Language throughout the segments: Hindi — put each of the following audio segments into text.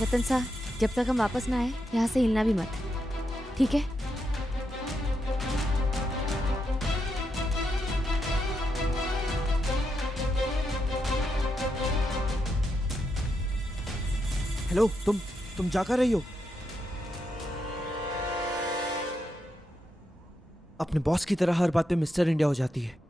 रतन सा, जब तक हम वापस ना आए यहाँ से हिलना भी मत, ठीक है? हेलो, तुम जा कर रही हो? अपने बॉस की तरह हर बात पे मिस्टर इंडिया हो जाती है।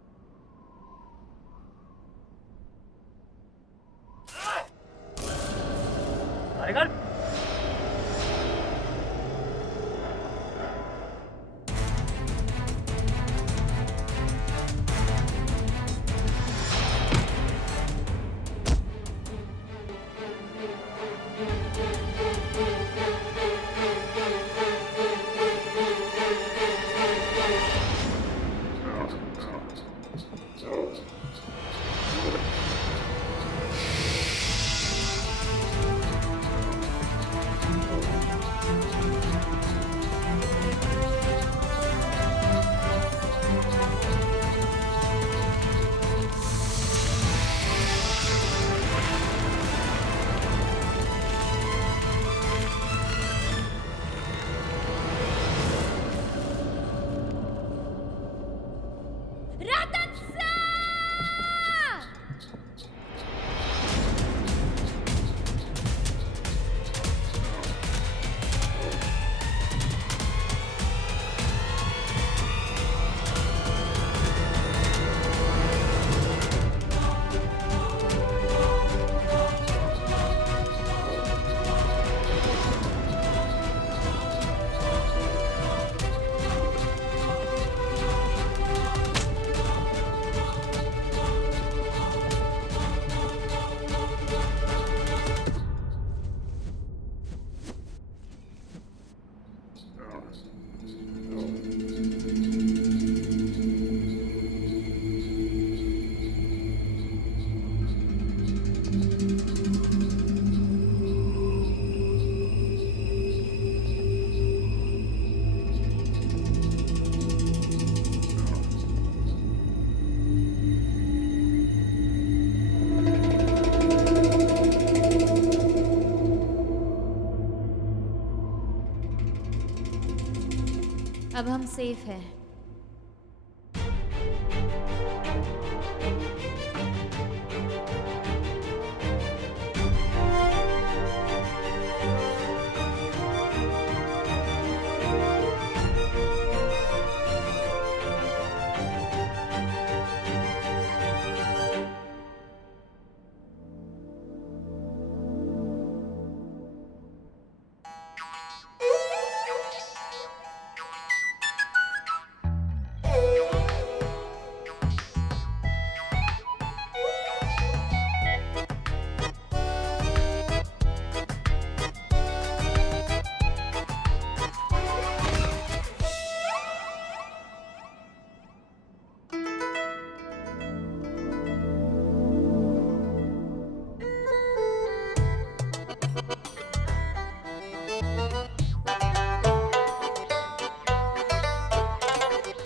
अब हम सेफ हैं।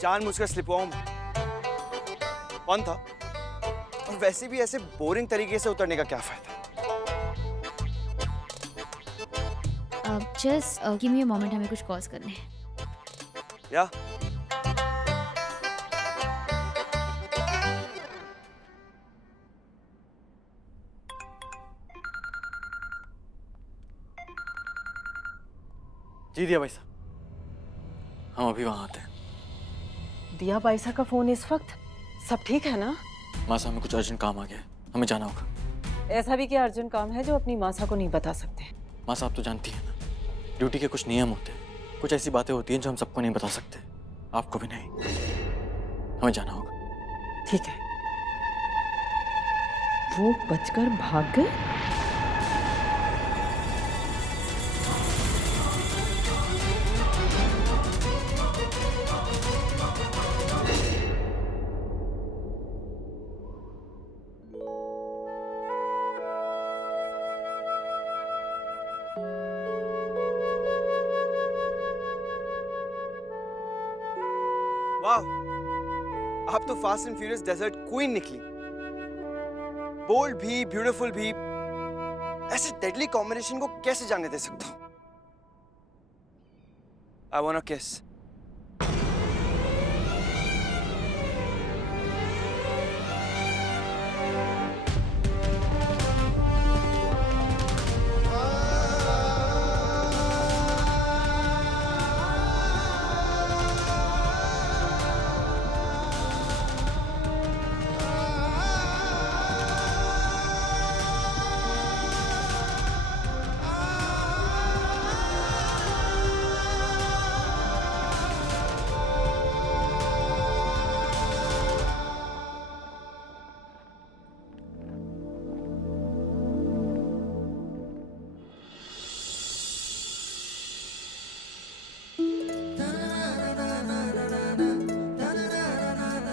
जान मुझका स्लिप हुआ हूं। कौन था? और वैसे भी ऐसे बोरिंग तरीके से उतरने का क्या फायदा? Just give me a moment, हमें कुछ कॉल्स करने हैं। या जी दिया भाई साहब, हम अभी वहां आते हैं। दिया बाईसा का फोन इस वक्त? सब ठीक है ना? मासा, हमें कुछ अर्जेंट काम आ गया है, हमें जाना होगा। ऐसा भी क्या अर्जेंट काम है जो अपनी मासा को नहीं बता सकते? मासा, आप तो जानती हैं ना, ड्यूटी के कुछ नियम होते हैं, कुछ ऐसी बातें होती हैं जो हम सबको नहीं बता सकते, आपको भी नहीं। हमें जाना होगा। ठीक है। वो बचकर भाग गए? वाह, आप तो fast and furious desert queen निकली। बोल्ड भी, ब्यूटीफुल भी, ऐसे डेडली कॉम्बिनेशन को कैसे जाने दे सकता हूँ? I wanna kiss.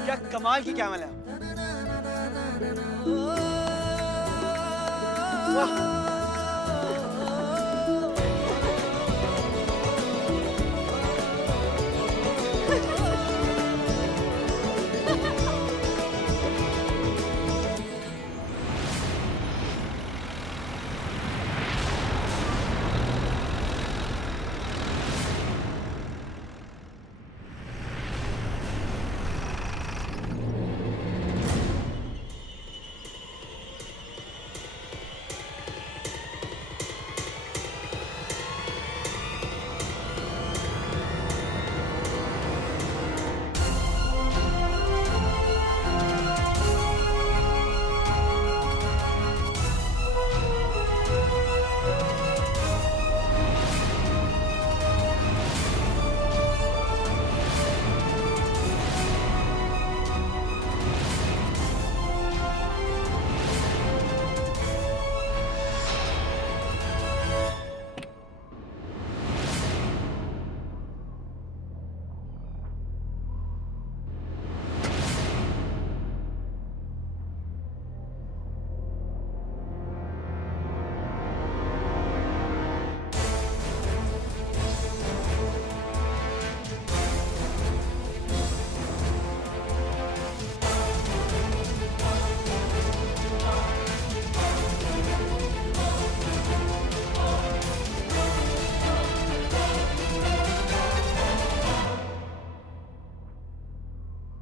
क्या कमाल की कैमल है। वाह।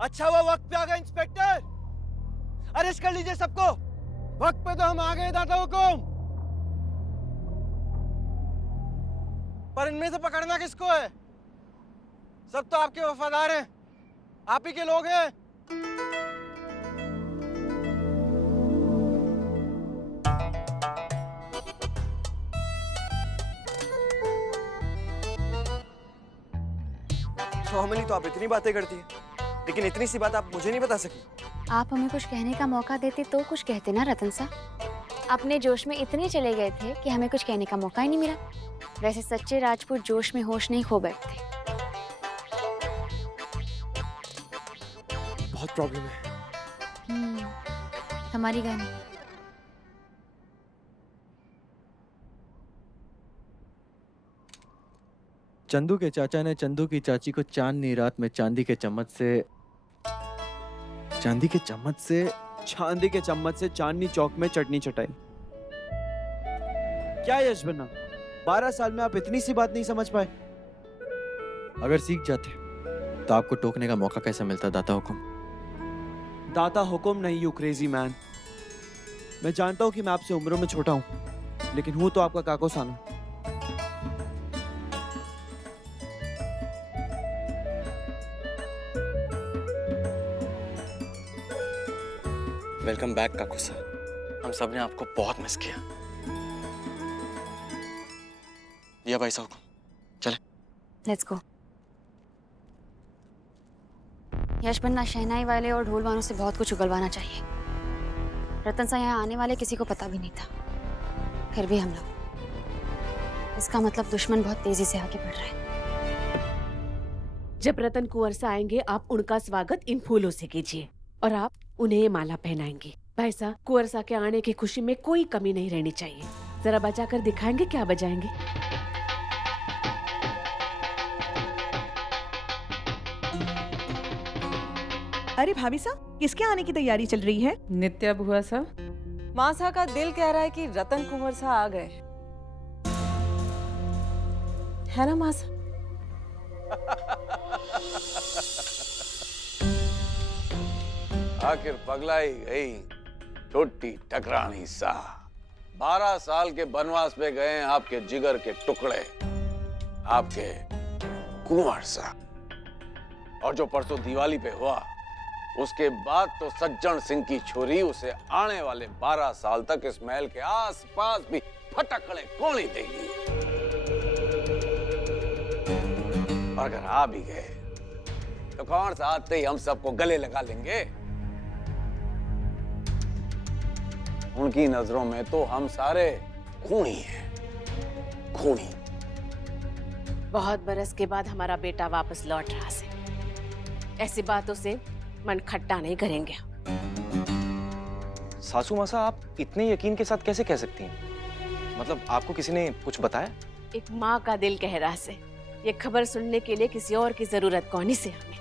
अच्छा हुआ वक्त पे आ गए इंस्पेक्टर। अरेस्ट कर लीजिए सबको। वक्त पे तो हम आ गए दाता हुकुम। पर इनमें से पकड़ना किसको है? सब तो आपके वफादार हैं, आप ही के लोग हैं। नॉर्मली तो आप इतनी बातें करती हैं, लेकिन इतनी सी बात आप मुझे नहीं बता सकी। आप हमें कुछ कहने का मौका देते तो कुछ कहते ना रतन सा। अपने जोश में इतने चले गए थे कि हमें कुछ कहने का मौका ही नहीं मिला। वैसे सच्चे राजपूत जोश में होश नहीं खो बैठते। बहुत प्रॉब्लम है। हमारी गानी। चंदू के चाचा ने चंदू की चाची को चांदनी रात में चांदी के चम्मच से चांदनी चौक में चटनी चटाई। क्या यश बना? 12 साल में आप इतनी सी बात नहीं समझ पाए? अगर सीख जाते तो आपको टोकने का मौका कैसे मिलता दाता हुकुम? दाता हुकुम नहीं, यू क्रेजी मैन। मैं जानता हूं कि मैं आपसे उम्रों में छोटा हूं, लेकिन हूं तो आपका काको सानू। वेलकम बैक काकू सर। हम सब ने आपको बहुत मिस किया। दिया भाई साहब को चले। Let's go. यश बन्ना शहनाई वाले और ढोल वालों से बहुत कुछ उगलवाना चाहिए। रतन सा यहाँ आने वाले किसी को पता भी नहीं था, फिर भी हम लोग। इसका मतलब दुश्मन बहुत तेजी से आगे बढ़ रहा है। जब रतन कुंवर से आएंगे आप उनका स्वागत इन फूलों से कीजिए और आप उन्हें ये माला पहनाएंगे। भाई साहब, कुंवर सा के आने की खुशी में कोई कमी नहीं रहनी चाहिए। जरा बजा कर दिखाएंगे क्या बजाएंगे? अरे भाभी साहब, किसके आने की तैयारी चल रही है? नित्या बुआ साहब, मासा का दिल कह रहा है कि रतन कुंवर सा आ गए, है ना मासा? आखिर पगलाई गई छोटी टकरानी सा। 12 साल के बनवास पे गए आपके जिगर के टुकड़े, आपके कुंवर सा। और जो परसों दिवाली पे हुआ, उसके बाद तो सज्जन सिंह की छोरी उसे आने वाले 12 साल तक इस महल के आसपास भी फटकड़े कौन ही देगी। और अगर आ भी गए तो कौन सा आते ही हम सबको गले लगा लेंगे। उनकी नजरों में तो हम सारे खूनी हैं, खूनी। बहुत बरस के बाद हमारा बेटा वापस लौट रहा से, ऐसी बातों से मन खट्टा नहीं करेंगे। सासू मासा, आप इतने यकीन के साथ कैसे कह सकती हैं? मतलब आपको किसी ने कुछ बताया? एक माँ का दिल कह रहा से, ये खबर सुनने के लिए किसी और की जरूरत कौन ही से हमें।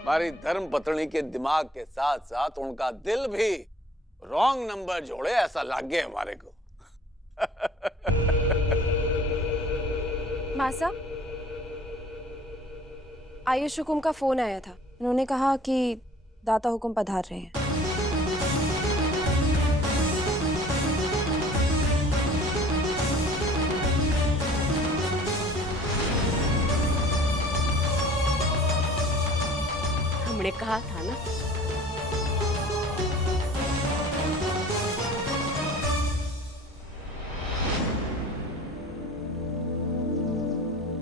हमारी धर्म पत्नी के दिमाग के साथ साथ उनका दिल भी रॉन्ग नंबर जोड़े, ऐसा लग गया हमारे को। मासा, आयुष हुकुम का फोन आया था। उन्होंने कहा कि दाता हुकुम पधार रहे हैं। हमने कहा था ना।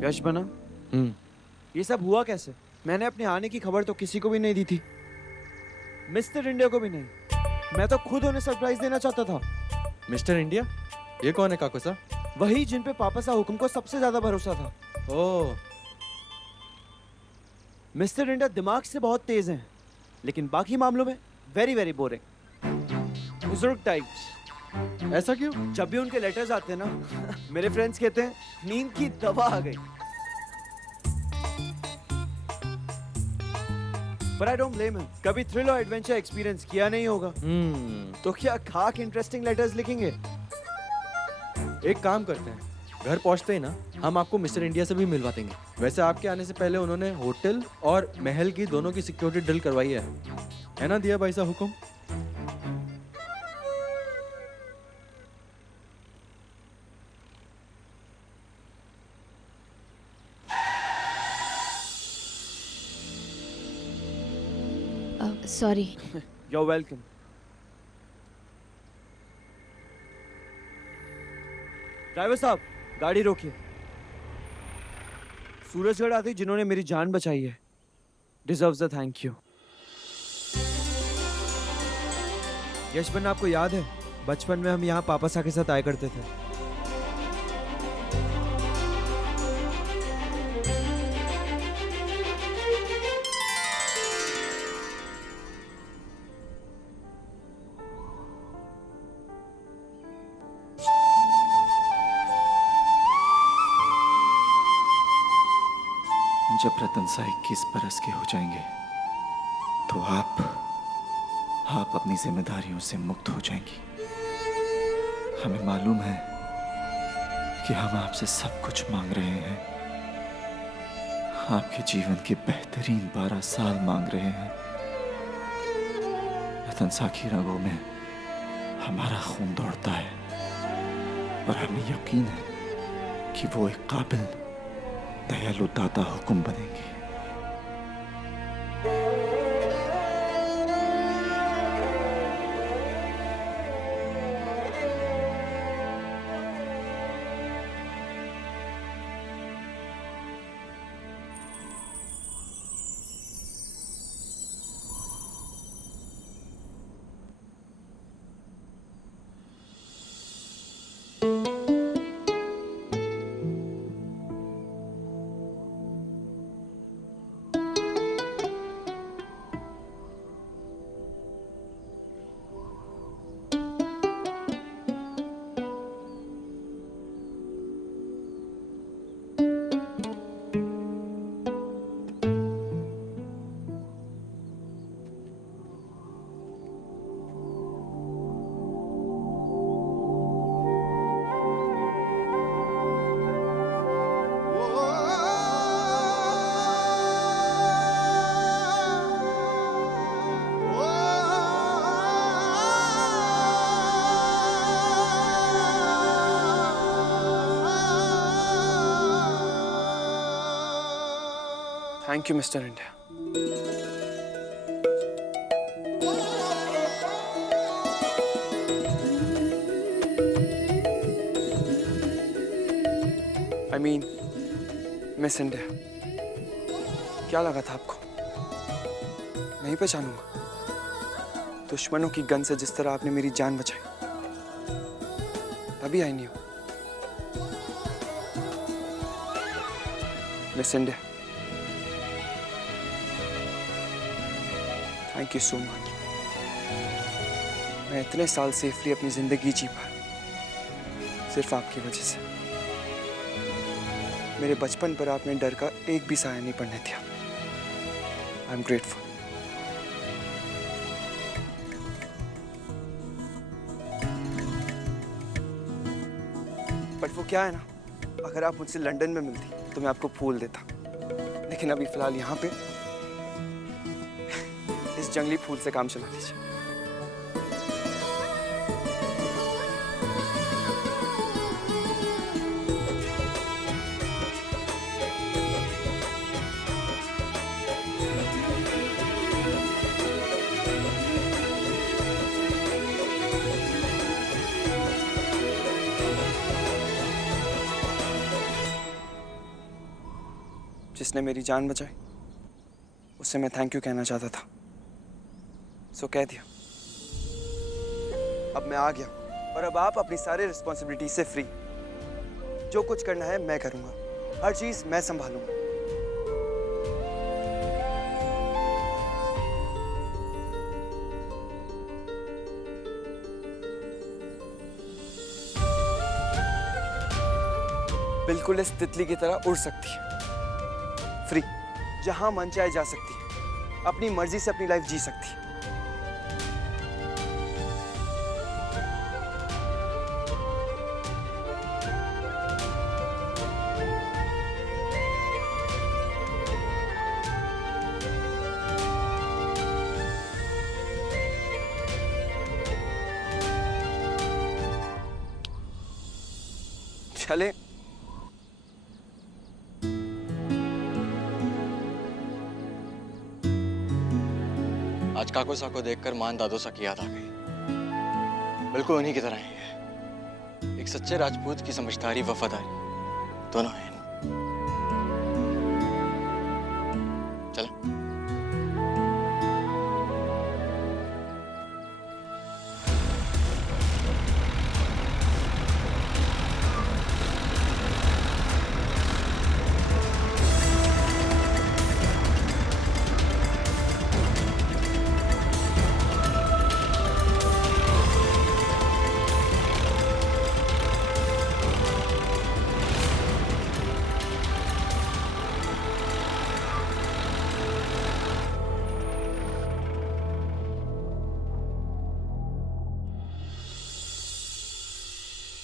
यश बना, ये सब हुआ कैसे? मैंने अपने आने की खबर तो किसी को भी नहीं दी थी, मिस्टर इंडिया को भी नहीं। मैं तो खुद उन्हें सरप्राइज देना चाहता था। Mister India? ये कौन है काकोसा? वही जिन पे पापा सा हुक्म को सबसे ज्यादा भरोसा था। ओह, मिस्टर इंडिया दिमाग से बहुत तेज हैं, लेकिन बाकी मामलों में वेरी वेरी बोरिंग, बुजुर्ग टाइप्स। ऐसा क्यों? जब भी उनके लेटर्स आते हैं ना, मेरे फ्रेंड्स कहते हैं नींद की दवा आ गई। But I don't blame him. कभी थ्रिल और एडवेंचर एक्सपीरियंस किया नहीं होगा, तो क्या खाक इंटरेस्टिंग लेटर्स लिखेंगे? एक काम करते हैं, घर पहुंचते ही ना हम आपको मिस्टर इंडिया से भी मिलवा देंगे। वैसे आपके आने से पहले उन्होंने होटल और महल की दोनों की सिक्योरिटी ड्रिल करवाई है ना दिया भाई साहब हुक्म? सॉरी। You're welcome. ड्राइवर साहब, गाड़ी रोकिए। सूरजगढ़ आते जिन्होंने मेरी जान बचाई है, डिजर्व्स द थैंक यू। यशबन, आपको याद है बचपन में हम यहाँ पापा सा के साथ आया करते थे? जब रतन सा 21 बरस के हो जाएंगे तो आप अपनी जिम्मेदारियों से मुक्त हो जाएंगी। हमें मालूम है कि हम आपसे सब कुछ मांग रहे हैं, आपके जीवन के बेहतरीन 12 साल मांग रहे हैं। रतन सा की रगों में हमारा खून दौड़ता है और हमें यकीन है कि वो एक काबिल दयालु दाता हुकुम बनेंगे। Thank you mister India. I mean, miss India, क्या लगा था आपको? नहीं पहचानूंगा। दुश्मनों की गन से जिस तरह आपने मेरी जान बचाई, तभी आई नहीं हो। Miss India, thank you so much. मैं इतने साल सेफली अपनी जिंदगी जी पाया सिर्फ आपकी वजह से। मेरे बचपन पर आपने डर का एक भी साया नहीं पड़ने दिया। I am grateful. बट वो क्या है ना, अगर आप मुझसे लंदन में मिलती तो मैं आपको फूल देता, लेकिन अभी फिलहाल यहाँ पे इस जंगली फूल से काम चला लीजिए। जिसने मेरी जान बचाई उससे मैं थैंक यू कहना चाहता था, सो कह दिया। अब मैं आ गया और अब आप अपनी सारी रिस्पॉन्सिबिलिटी से फ्री। जो कुछ करना है मैं करूंगा, हर चीज मैं संभालूंगा। बिल्कुल इस तितली की तरह उड़ सकती है, फ्री, जहां मन चाहे जा सकती है, अपनी मर्जी से अपनी लाइफ जी सकती है। चले। आज काको सा को देखकर मान दादो सा की याद आ गई। बिल्कुल उन्हीं की तरह ही है, एक सच्चे राजपूत की समझदारी वफादारी दोनों हैं। चलो।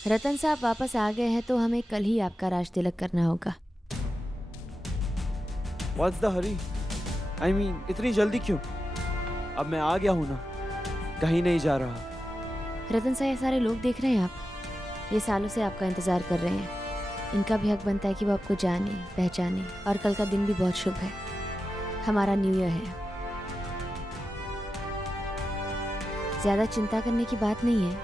रतन साहब वापस आ गए हैं तो हमें कल ही आपका राज तिलक करना होगा। What's the hurry? I mean, इतनी जल्दी क्यों? अब मैं आ गया हूं ना, कहीं नहीं जा रहा। रतन साहब, ये सारे लोग देख रहे हैं आप, ये सालों से आपका इंतजार कर रहे हैं। इनका भी हक बनता है कि वो आपको जाने पहचाने, और कल का दिन भी बहुत शुभ है, हमारा न्यू ईयर है। ज्यादा चिंता करने की बात नहीं है,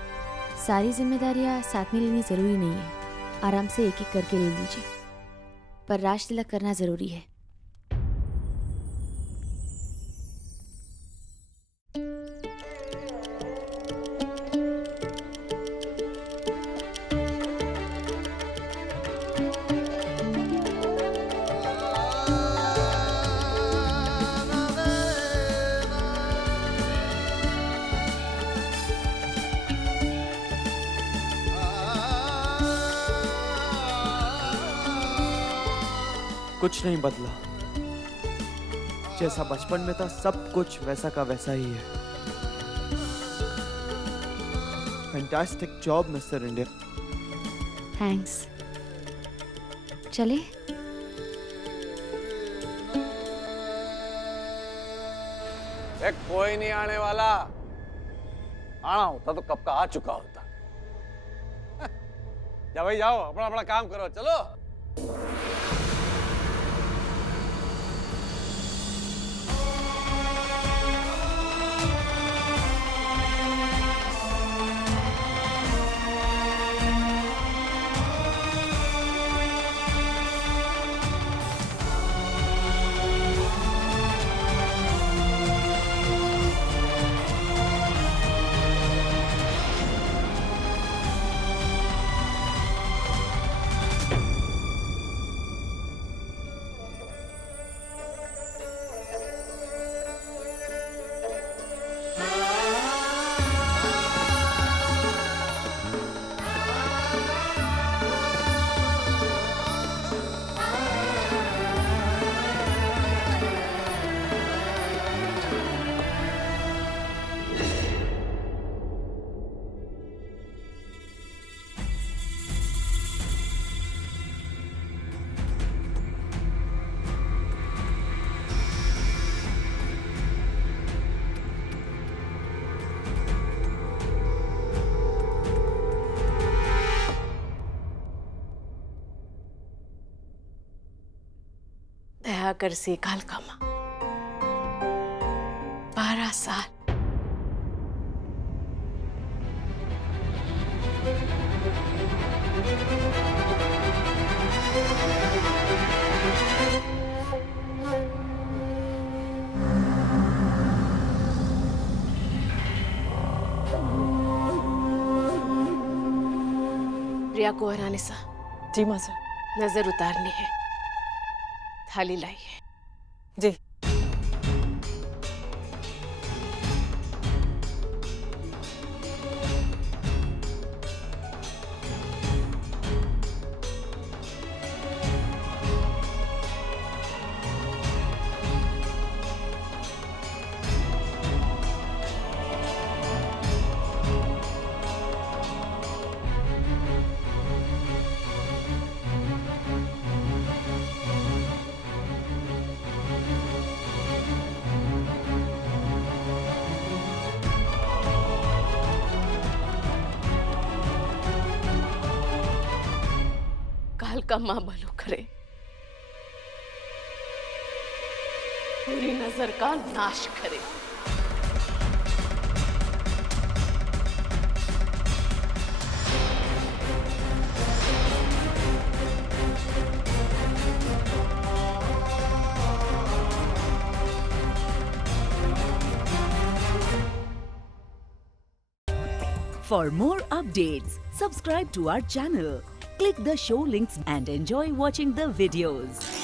सारी जिम्मेदारियां साथ में लेनी जरूरी नहीं है, आराम से एक एक करके ले लीजिए, पर राज तिलक करना जरूरी है। कुछ नहीं बदला, जैसा बचपन में था सब कुछ वैसा का वैसा ही है। Fantastic job mister India. Thanks. चले। कोई नहीं आने वाला, आना होता तो कब का आ चुका होता। जा भाई जाओ, अपना अपना काम करो, चलो। ब्याह कर से काल कमा 12 साल। प्रिया को और आनिसा, जी माँ सर। नजर उतारनी है। थाली लाइए। जी। काल का माँ भलो करे, पूरी नजर का नाश करे। For more updates, subscribe to our channel, click the show links and enjoy watching the videos.